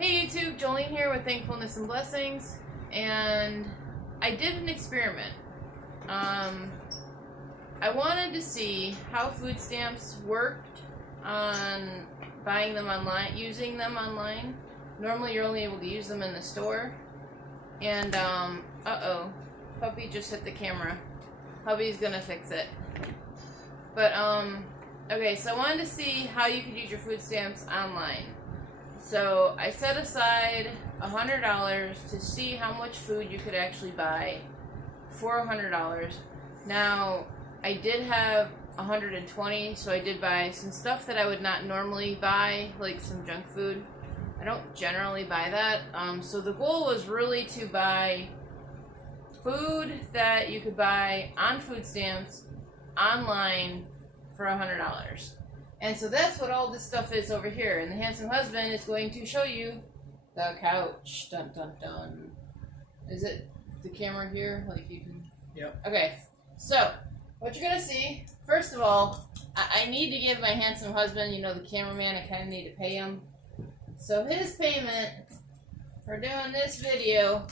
Hey YouTube, Jolene here with Thankfulness and Blessings, and I did an experiment. I wanted to see how food stamps worked on buying them online, using them online. Normally you're only able to use them in the store. And, uh-oh, Puppy just hit the camera. Hubby's gonna fix it. But, okay, so I wanted to see how you could use your food stamps online. So I set aside $100 to see how much food you could actually buy for $100. Now, I did have $120, so I did buy some stuff that I would not normally buy, like some junk food. I don't generally buy that. So the goal was really to buy food that you could buy on food stamps online for $100. And so that's what all this stuff is over here. And the handsome husband is going to show you the couch. Dun dun dun. Is it the camera here? Like you can. Yep. Okay. So what you're gonna see, first of all, I need to give my handsome husband, you know, the cameraman, I kind of need to pay him. So his payment for doing this video.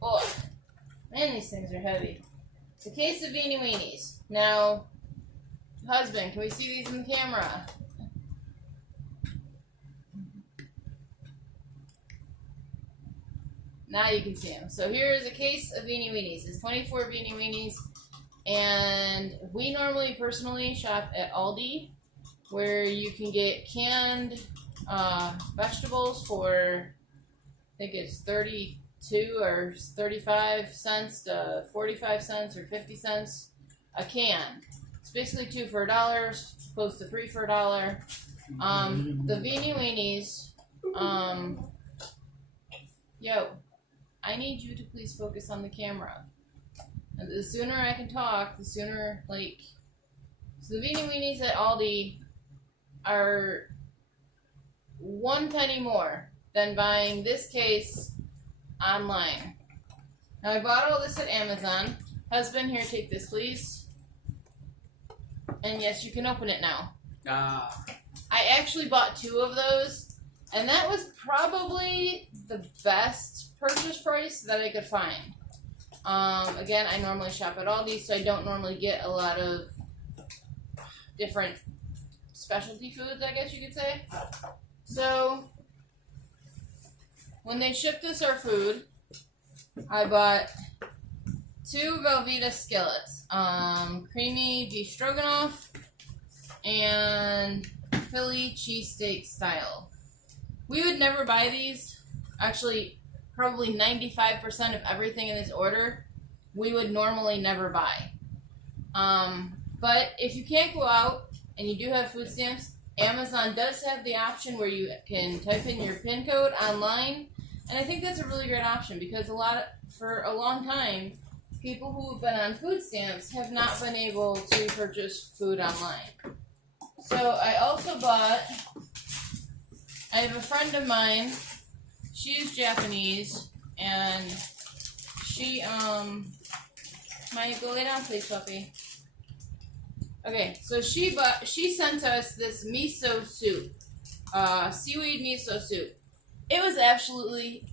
Oh, man, these things are heavy. It's a case of Beanie Weenies. Now, husband, can we see these in the camera? Now you can see them. So here is a case of Beanie Weenies. It's 24 Beanie Weenies. And we normally personally shop at Aldi, where you can get canned vegetables for, I think it's 32 or 35 cents to 45 cents or 50 cents a can. It's basically 2 for $1, close to 3 for $1. The Beanie Weenies, yo, I need you to please focus on the camera. And the sooner I can talk, the sooner, like, so the Beanie Weenies at Aldi are 1 penny more than buying this case online. Now I bought all this at Amazon. Husband, here, take this, please. And yes, you can open it now. I actually bought 2 of those, and that was probably the best purchase price that I could find. Again, I normally shop at Aldi, so I don't normally get a lot of different specialty foods, I guess you could say. So, when they shipped us our food, I bought 2 Velveeta skillets, creamy beef stroganoff and Philly cheesesteak style. We would never buy these. Actually, probably 95% of everything in this order we would normally never buy. But if you can't go out and you do have food stamps, Amazon does have the option where you can type in your PIN code online, and I think that's a really great option because for a long time, people who have been on food stamps have not been able to purchase food online. So I also bought, I have a friend of mine, she's Japanese, and she, might go lay down please, puppy. Okay, so she sent us this miso soup, seaweed miso soup. It was absolutely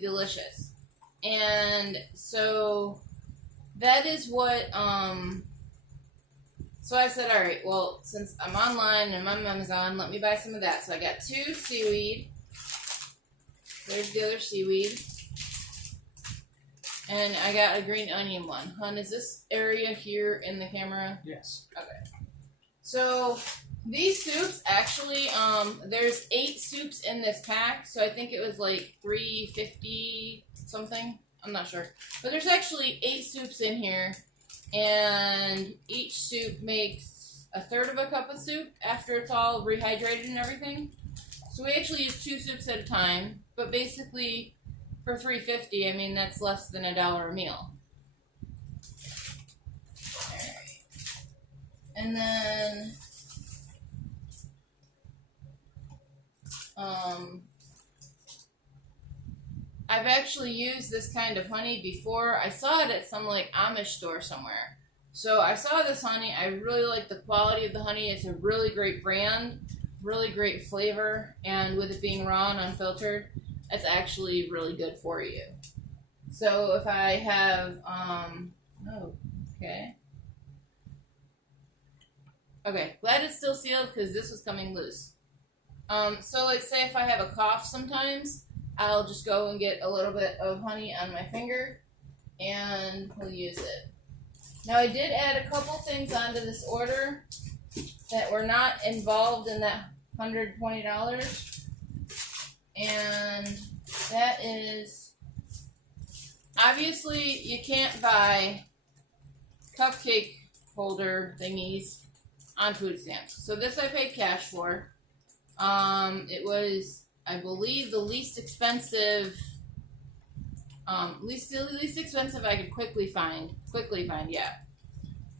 delicious. And so that is what, so I said, all right, well, since I'm online and my mom is on, let me buy some of that. So I got 2 seaweed. There's the other seaweed. And I got a green onion one. Hun, is this area here in the camera? Yes. Okay. So these soups actually, there's 8 soups in this pack, so I think it was like $3.50 something. I'm not sure. But there's actually 8 soups in here, and each soup makes 1/3 of a cup of soup after it's all rehydrated and everything. So we actually use 2 soups at a time, but basically for $3.50, I mean, that's less than $1 a meal. Alright. And then I've actually used this kind of honey before. I saw it at some like Amish store somewhere. So I saw this honey. I really like the quality of the honey. It's a really great brand. really great flavor, and with it being raw and unfiltered, it's actually really good for you. So if I have, okay, glad it's still sealed because this was coming loose. So like say if I have a cough sometimes, I'll just go and get a little bit of honey on my finger and we'll use it. Now I did add a couple things onto this order that were not involved in that $120, and that is, obviously you can't buy cupcake holder thingies on food stamps. So this I paid cash for. It was, I believe, the least expensive, least expensive I could quickly find, yeah,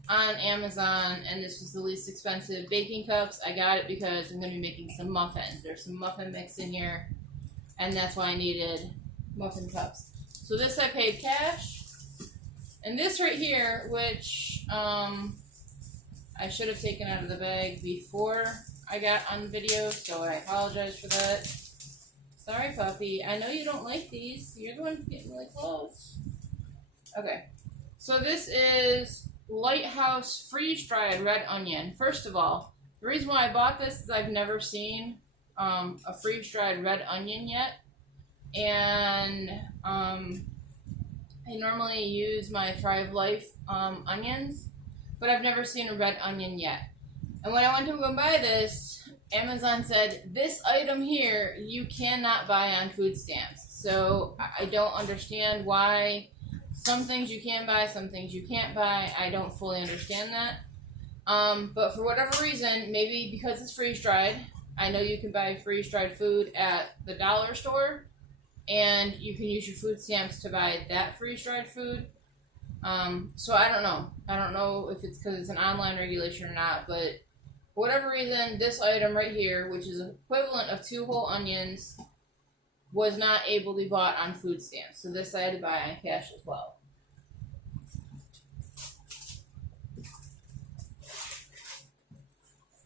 on Amazon, and this was the least expensive. Baking cups, I got it because I'm going to be making some muffins. There's some muffin mix in here, and that's why I needed muffin cups. So this I paid cash, and this right here, which I should have taken out of the bag before I got on video, so I apologize for that. Sorry, puppy. I know you don't like these. You're the one getting really close. Okay. So this is Lighthouse freeze-dried red onion. First of all, the reason why I bought this is I've never seen a freeze-dried red onion yet. And I normally use my Thrive Life onions, but I've never seen a red onion yet. And when I went to go buy this, Amazon said, this item here you cannot buy on food stamps. So I don't understand why some things you can buy, some things you can't buy. I don't fully understand that. But for whatever reason, maybe because it's freeze-dried, I know you can buy freeze-dried food at the dollar store, and you can use your food stamps to buy that freeze-dried food. So I don't know. I don't know if it's because it's an online regulation or not, but for whatever reason, this item right here, which is equivalent of 2 whole onions, was not able to be bought on food stamps. So this I had to buy on cash as well.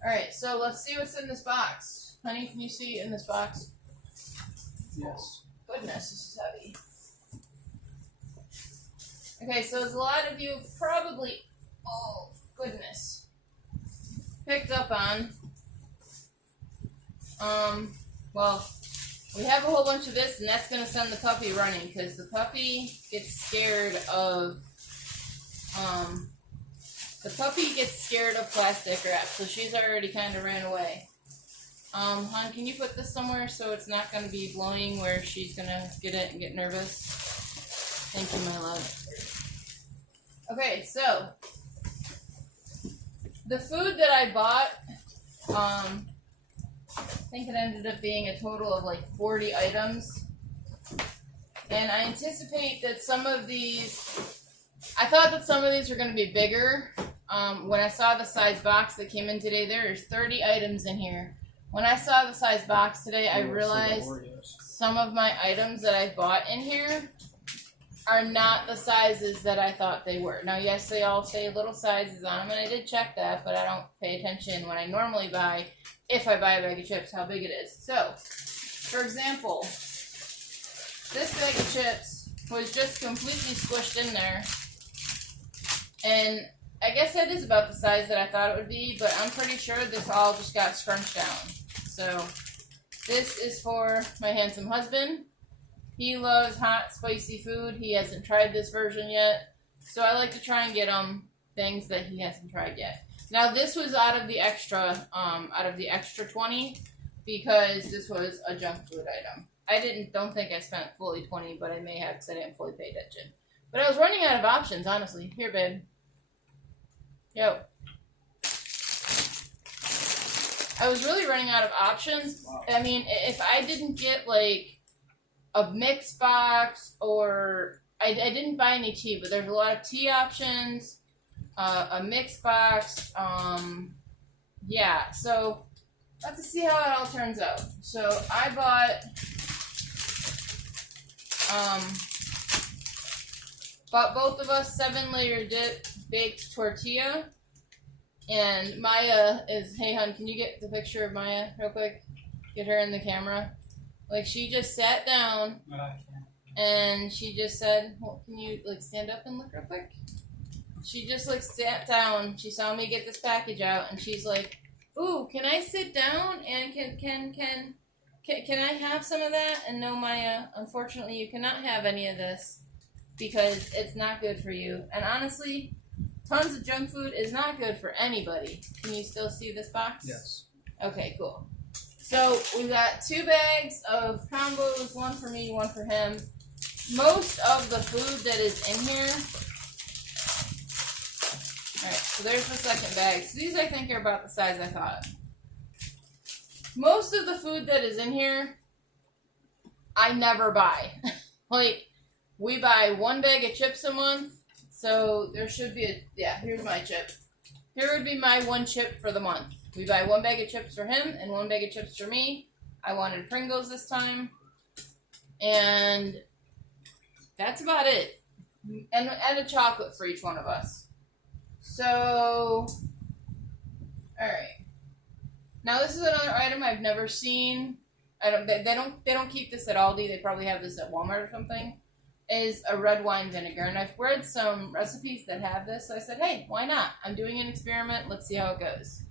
Alright, so let's see what's in this box. Honey, can you see in this box? Yes. Goodness, this is heavy. Okay, so as a lot of you probably, oh goodness, picked up on, well, we have a whole bunch of this, and that's going to send the puppy running, because the puppy gets scared of, plastic wrap, so she's already kind of ran away. Hon, can you put this somewhere so it's not going to be blowing where she's going to get it and get nervous? Thank you, my love. Okay, so the food that I bought, I think it ended up being a total of like 40 items. And I anticipate that some of these, I thought that some of these were going to be bigger. When I saw the size box that came in today, there's 30 items in here. When I saw the size box today, I realized some of my items that I bought in here are not the sizes that I thought they were. Now, yes, they all say little sizes on them, and I did check that, but I don't pay attention when I normally buy, if I buy a bag of chips, how big it is. So, for example, this bag of chips was just completely squished in there, and I guess that is about the size that I thought it would be, but I'm pretty sure this all just got scrunched down. So, this is for my handsome husband. He loves hot, spicy food. He hasn't tried this version yet, so I like to try and get him things that he hasn't tried yet. Now, this was out of the extra 20, because this was a junk food item. I don't think I spent fully 20, but I may have because I didn't fully pay attention. But I was running out of options, honestly. Here, babe. Yo. I was really running out of options. Wow. I mean, if I didn't get, like, a mix box, or I didn't buy any tea, but there's a lot of tea options, a mix box, yeah, so let's see how it all turns out. So I bought both of us 7-layer dip baked tortilla, And Maya is, hey hun, can you get the picture of Maya real quick? Get her in the camera. Like, she just sat down No, I can't. and she just said, well, can you like stand up and look real quick? She just like sat down. She saw me get this package out, and she's like, "Ooh, can I sit down and can I have some of that?" And no, Maya, unfortunately, you cannot have any of this because it's not good for you. And honestly, tons of junk food is not good for anybody. Can you still see this box? Yes. Okay, cool. So we've got 2 bags of combos, one for me, one for him. Most of the food that is in here. Alright, so there's the second bag. So these I think are about the size I thought. Most of the food that is in here, I never buy. Like, we buy 1 bag of chips a month. So there should be a, yeah, here's my chip. Here would be my 1 chip for the month. We buy 1 bag of chips for him and 1 bag of chips for me. I wanted Pringles this time. And that's about it. And a chocolate for each one of us. So, alright. Now this is another item I've never seen. They don't keep this at Aldi. They probably have this at Walmart or something. Is a red wine vinegar, and I've read some recipes that have this, so I said, hey, why not? I'm doing an experiment, let's see how it goes.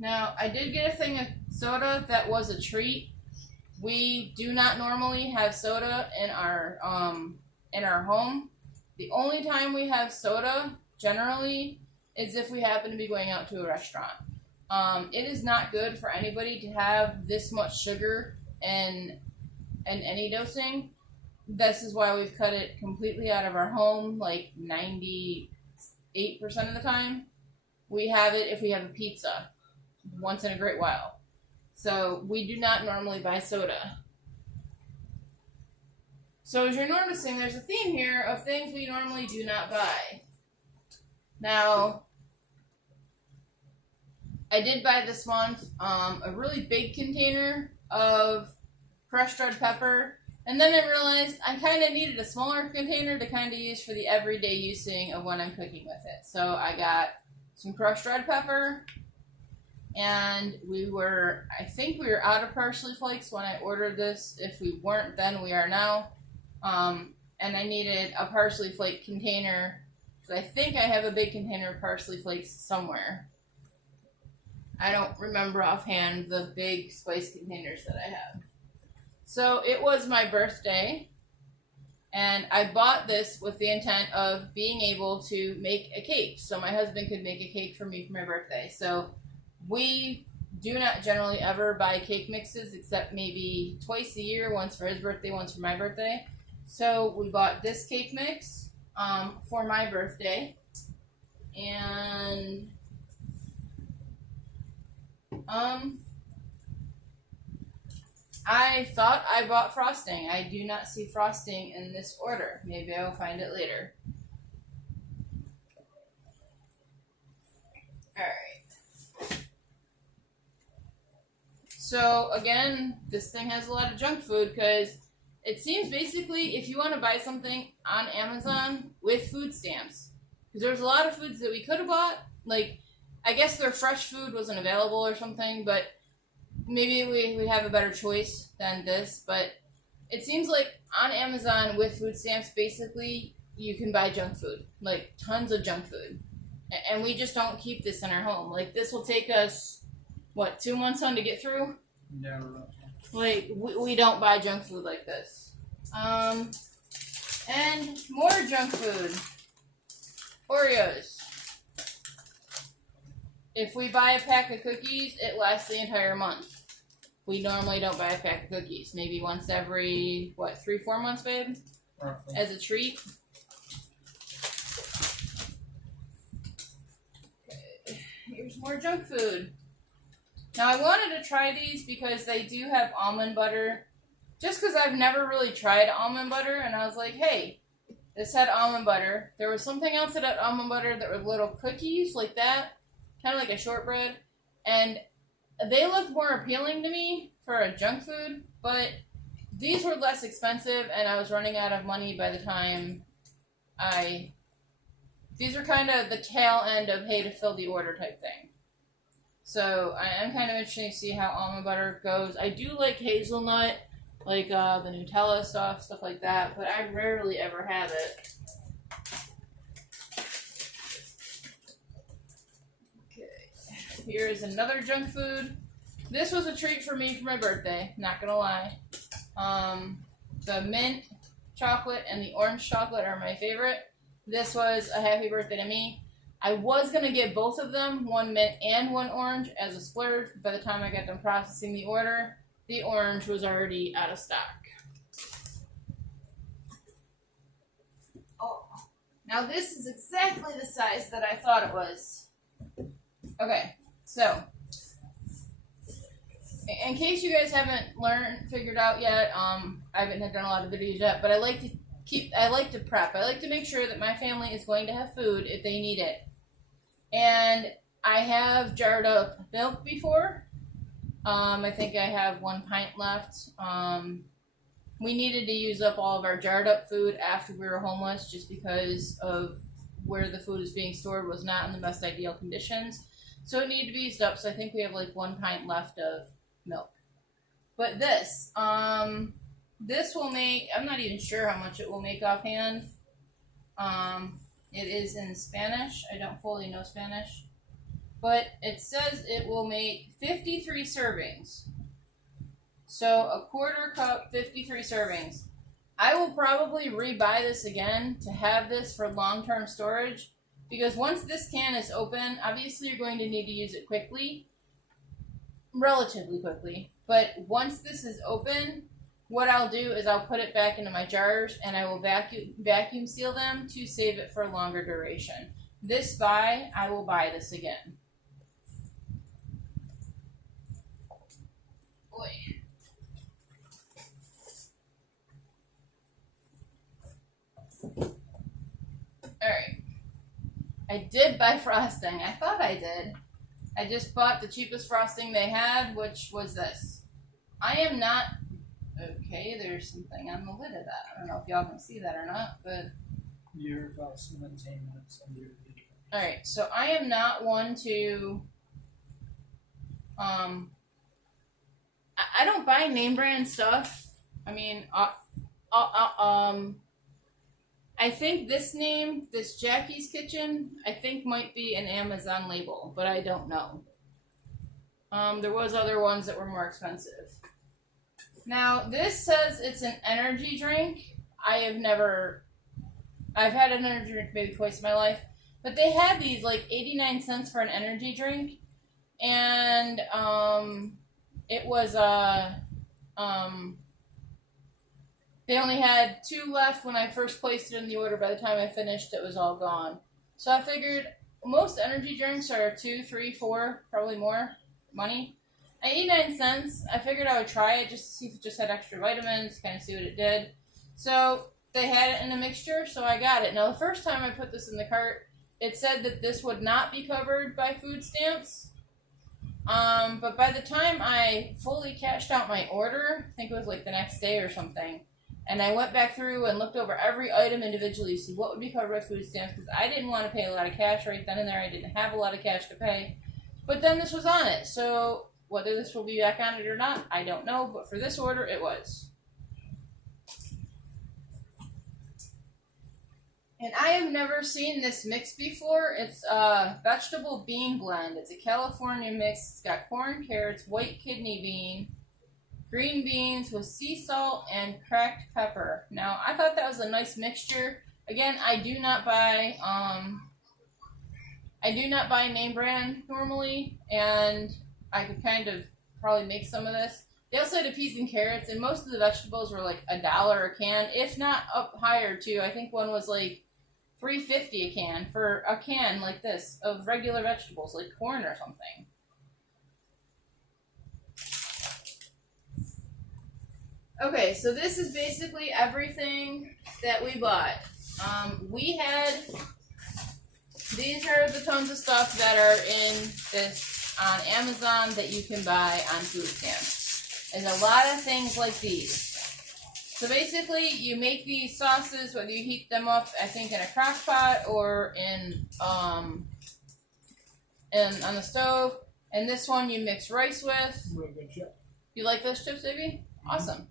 Now, I did get a thing of soda that was a treat. We do not normally have soda in our home. The only time we have soda, generally, is if we happen to be going out to a restaurant. It is not good for anybody to have this much sugar in any dosing. This is why we've cut it completely out of our home, like 98% of the time. We have it if we have a pizza, once in a great while. So we do not normally buy soda. So as you're noticing, there's a theme here of things we normally do not buy. Now, I did buy this month a really big container of crushed red pepper, and then I realized I kind of needed a smaller container to kind of use for the everyday using of when I'm cooking with it. So I got some crushed red pepper, and I think we were out of parsley flakes when I ordered this. If we weren't then, we are now. And I needed a parsley flake container, so I think I have a big container of parsley flakes somewhere. I don't remember offhand the big spice containers that I have. So it was my birthday, and I bought this with the intent of being able to make a cake, so my husband could make a cake for me for my birthday. So we do not generally ever buy cake mixes except maybe twice a year, once for his birthday, once for my birthday. So we bought this cake mix for my birthday, and I thought I bought frosting. I do not see frosting in this order. Maybe I will find it later. Alright. So, again, this thing has a lot of junk food because it seems basically if you want to buy something on Amazon with food stamps, because there's a lot of foods that we could have bought, like, I guess their fresh food wasn't available or something, but maybe we have a better choice than this. But it seems like on Amazon with food stamps, basically, you can buy junk food, like tons of junk food. And we just don't keep this in our home. Like, this will take us, 2 months on to get through? Never. Like, we don't buy junk food like this. And more junk food. Oreos. If we buy a pack of cookies, it lasts the entire month. We normally don't buy a pack of cookies. Maybe once every, 3-4 months, babe? Roughly. As a treat. Okay. Here's more junk food. Now, I wanted to try these because they do have almond butter. Just because I've never really tried almond butter, and I was like, hey, this had almond butter. There was something else that had almond butter that were little cookies like that. Kind of like a shortbread, and they looked more appealing to me for a junk food, but these were less expensive, and I was running out of money by the time these are kind of the tail end of hey to fill the order type thing. So I am kind of interested to see how almond butter goes. I do like hazelnut, like the Nutella stuff like that, but I rarely ever have it. Okay, here is another junk food. This was a treat for me for my birthday, not gonna lie. The mint chocolate and the orange chocolate are my favorite. This was a happy birthday to me. I was going to get both of them, one mint and one orange, as a splurge. By the time I got done processing the order, the orange was already out of stock. Oh, now this is exactly the size that I thought it was. Okay, so in case you guys haven't figured out yet, I haven't done a lot of videos yet, but I like to prep. I like to make sure that my family is going to have food if they need it. And I have jarred up milk before. I think I have 1 pint left. We needed to use up all of our jarred up food after we were homeless just because of where the food is being stored was not in the best ideal conditions. So it needed to be used up. So I think we have like 1 pint left of milk. But this will make, I'm not even sure how much it will make offhand. It is in Spanish. I don't fully know Spanish. But it says it will make 53 servings. So a quarter cup, 53 servings. I will probably rebuy this again to have this for long-term storage. Because once this can is open, obviously you're going to need to use it quickly. Relatively quickly. But once this is open, what I'll do is I'll put it back into my jars and I will vacuum seal them to save it for a longer duration. I will buy this again. Boy. Alright. I did buy frosting. I thought I did. I just bought the cheapest frosting they had, which was this. I am not... Okay, there's something on the lid of that. I don't know if y'all can see that or not, but... You're about 17 minutes on your video. Alright, so I am not one to... I don't buy name brand stuff. I mean, I think this Jackie's Kitchen, I think might be an Amazon label, but I don't know. There was other ones that were more expensive. Now, this says it's an energy drink. I've had an energy drink maybe twice in my life, but they had these like 89 cents for an energy drink, and it was they only had 2 left when I first placed it in the order. By the time I finished, it was all gone. So I figured most energy drinks are 2, 3, 4, probably more money. At 89 cents, I figured I would try it just to see if it just had extra vitamins, kind of see what it did. So they had it in a mixture, so I got it. Now, the first time I put this in the cart, it said that this would not be covered by food stamps. But by the time I fully cashed out my order, I think it was like the next day or something, and I went back through and looked over every item individually to see what would be covered by food stamps, because I didn't want to pay a lot of cash right then and there. I didn't have a lot of cash to pay. But then this was on it, so whether this will be back on it or not, I don't know, but for this order, it was. And I have never seen this mix before. It's a vegetable bean blend. It's a California mix. It's got corn, carrots, white kidney bean, green beans with sea salt, and cracked pepper. Now, I thought that was a nice mixture. Again, I do not buy name brand normally, and I could kind of probably make some of this. They also had peas and carrots, and most of the vegetables were like $1 a can, if not up higher too. I think one was like $3.50 a can for a can like this of regular vegetables, like corn or something. Okay, so this is basically everything that we bought. These are the tons of stuff that are in this on Amazon that you can buy on food stamps. There's a lot of things like these. So basically, you make these sauces whether you heat them up, I think, in a crock pot or in on the stove. And this one you mix rice with. Really good chip. You like those chips, baby? Awesome.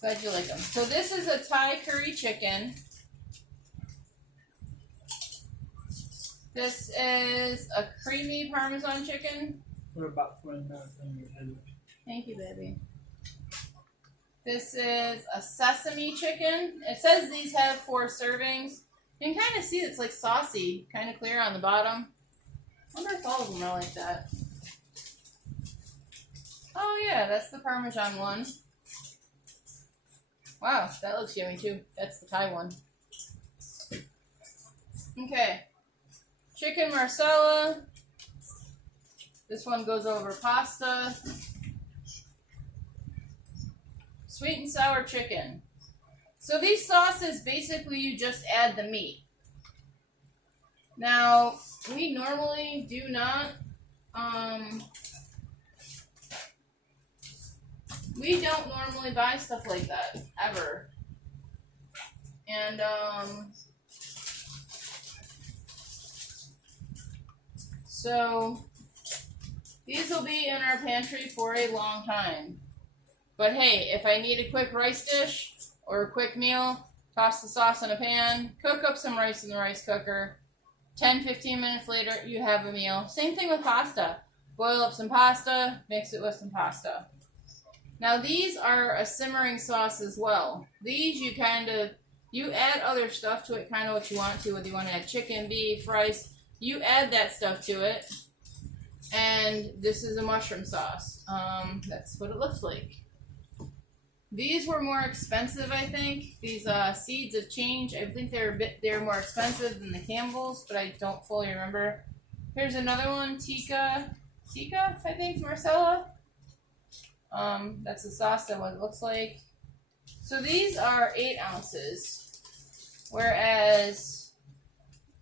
Glad you like them. So this is a Thai curry chicken. This is a creamy Parmesan chicken. We're about 20 minutes in your head. Thank you, baby. This is a sesame chicken. It says these have 4 servings. You can kind of see it's like saucy, kind of clear on the bottom. I wonder if all of them are like that. Oh yeah, that's the Parmesan one. Wow, that looks yummy too. That's the Thai one. Okay. Chicken marsala. This one goes over pasta. Sweet and sour chicken. So these sauces, basically you just add the meat. Now, we normally do not, we don't normally buy stuff like that, ever. And, so these will be in our pantry for a long time. But hey, if I need a quick rice dish or a quick meal, toss the sauce in a pan, cook up some rice in the rice cooker. 10-15 minutes later, you have a meal. Same thing with pasta. Boil up some pasta, mix it with some pasta. Now these are a simmering sauce as well. These you add other stuff to it, kind of what you want to, whether you want to add chicken, beef, rice. You add that stuff to it. And this is a mushroom sauce. That's what it looks like. These were more expensive, I think. These seeds of change. I think they're more expensive than the Campbell's, but I don't fully remember. Here's another one, tikka, I think, Marcella. That's the sauce. That what it looks like. So these are 8 ounces, whereas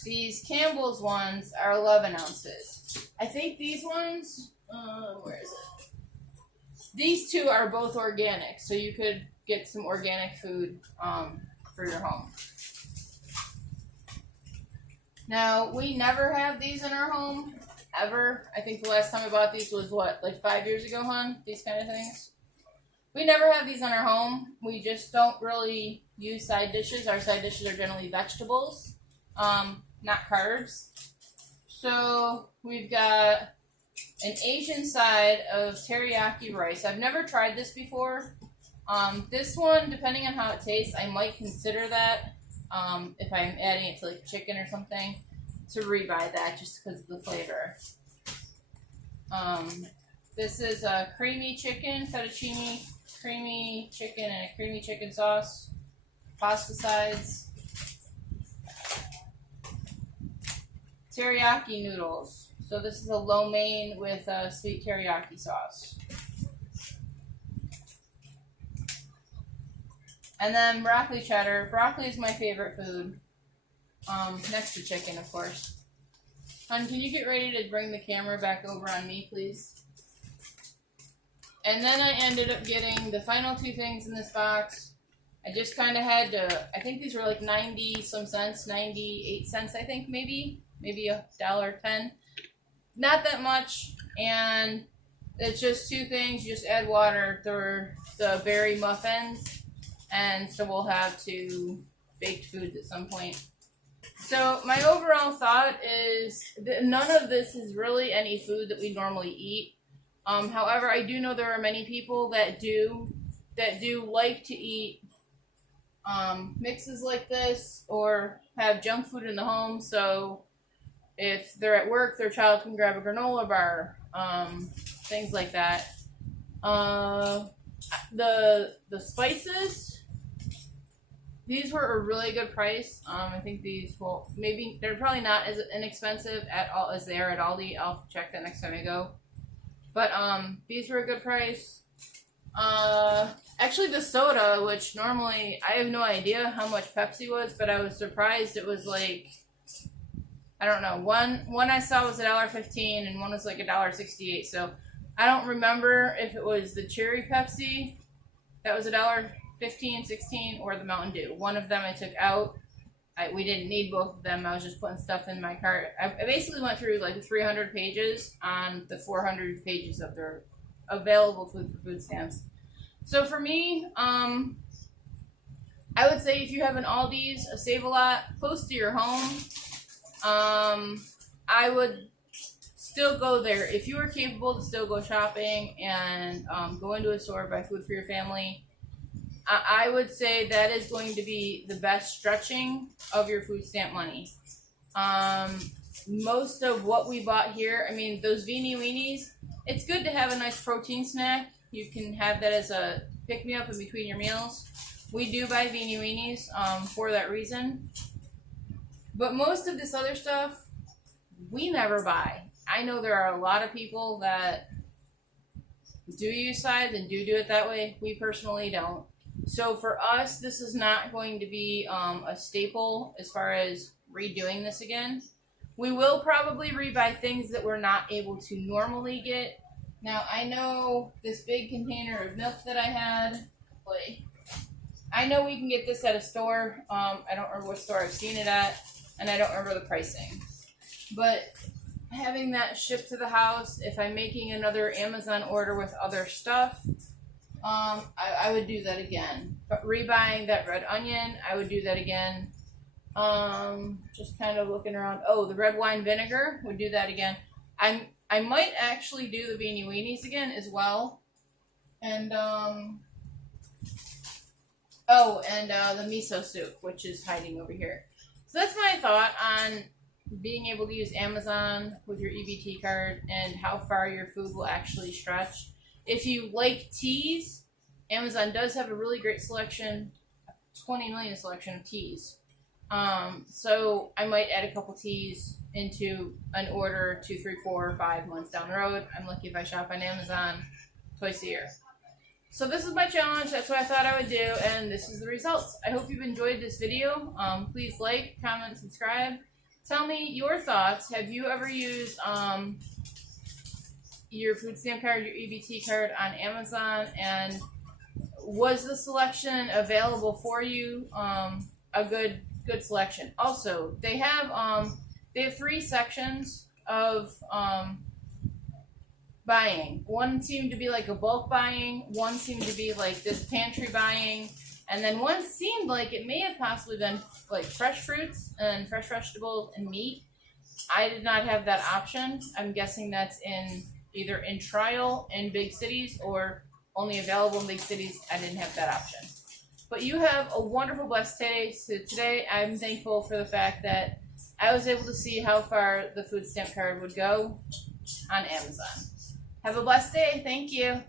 these Campbell's ones are 11 ounces. I think these ones. Where is it? These 2 are both organic, so you could get some organic food for your home. Now, we never have these in our home, ever. I think the last time I bought these was, what, like 5 years ago, hon? These kind of things? We never have these in our home. We just don't really use side dishes. Our side dishes are generally vegetables, not carbs. So, we've got an Asian side of teriyaki rice. I've never tried this before. This one, depending on how it tastes, I might consider that if I'm adding it to like chicken or something, to rebuy that just because of the flavor. This is a creamy chicken, fettuccine, creamy chicken, and a creamy chicken sauce. Pasta sides. Teriyaki noodles. So this is a lo mein with a sweet teriyaki sauce. And then broccoli cheddar. Broccoli is my favorite food. Next to chicken, of course. Hon, can you get ready to bring the camera back over on me, please? And then I ended up getting the final 2 things in this box. I just kind of had to, I think these were like 90 some cents, 98 cents, I think, maybe $1.10. Not that much, and it's just 2 things. You just add water through the berry muffins, and so we'll have 2 baked foods at some point. So my overall thought is that none of this is really any food that we normally eat. However, I do know there are many people that do like to eat mixes like this or have junk food in the home. So if they're at work, their child can grab a granola bar, things like that. The spices, these were a really good price. I think these will, maybe, they're probably not as inexpensive at all as they are at Aldi. I'll check that next time I go. But these were a good price. Actually the soda, which normally, I have no idea how much Pepsi was, but I was surprised it was like, I don't know, one I saw was $1.15 and one was like $1.68. So I don't remember if it was the cherry Pepsi that was $1.15 15, 16, or the Mountain Dew. One of them I took out. We didn't need both of them. I was just putting stuff in my cart. I basically went through like 300 pages on the 400 pages of their available food for food stamps. So for me, I would say if you have an Aldi's, a Save-A-Lot close to your home, I would still go there. If you are capable to still go shopping and go into a store, buy food for your family, I would say that is going to be the best stretching of your food stamp money. Most of what we bought here, I mean, those Beanie Weenies, it's good to have a nice protein snack. You can have that as a pick-me-up in between your meals. We do buy Beanie Weenies for that reason. But most of this other stuff, we never buy. I know there are a lot of people that do use sides and do it that way. We personally don't. So for us, this is not going to be a staple as far as redoing this again. We will probably rebuy things that we're not able to normally get. Now, I know this big container of milk that I had, I know we can get this at a store. I don't remember what store I've seen it at, and I don't remember the pricing. But having that shipped to the house, if I'm making another Amazon order with other stuff, I would do that again. But rebuying that red onion, I would do that again. Just kind of looking around. Oh, the red wine vinegar, would do that again. I might actually do the Beanie Weenies again as well. And, the miso soup, which is hiding over here. So that's my thought on being able to use Amazon with your EBT card and how far your food will actually stretch. If you like teas, Amazon does have a really great selection, 20 million selection of teas. So I might add a couple teas into an order 2, 3, 4, 5 months down the road. I'm lucky if I shop on Amazon twice a year. So this is my challenge. That's what I thought I would do, and this is the results. I hope you've enjoyed this video. Please like, comment, subscribe. Tell me your thoughts. Have you ever used your food stamp card, your EBT card on Amazon, and was the selection available for you? A good selection. Also, they have 3 sections of buying. One seemed to be like a bulk buying, one seemed to be like this pantry buying, and then one seemed like it may have possibly been like fresh fruits and fresh vegetables and meat. I did not have that option. I'm guessing that's either in trial in big cities or only available in big cities. I didn't have that option. But you have a wonderful, blessed day. So today I'm thankful for the fact that I was able to see how far the food stamp card would go on Amazon. Have a blessed day. Thank you.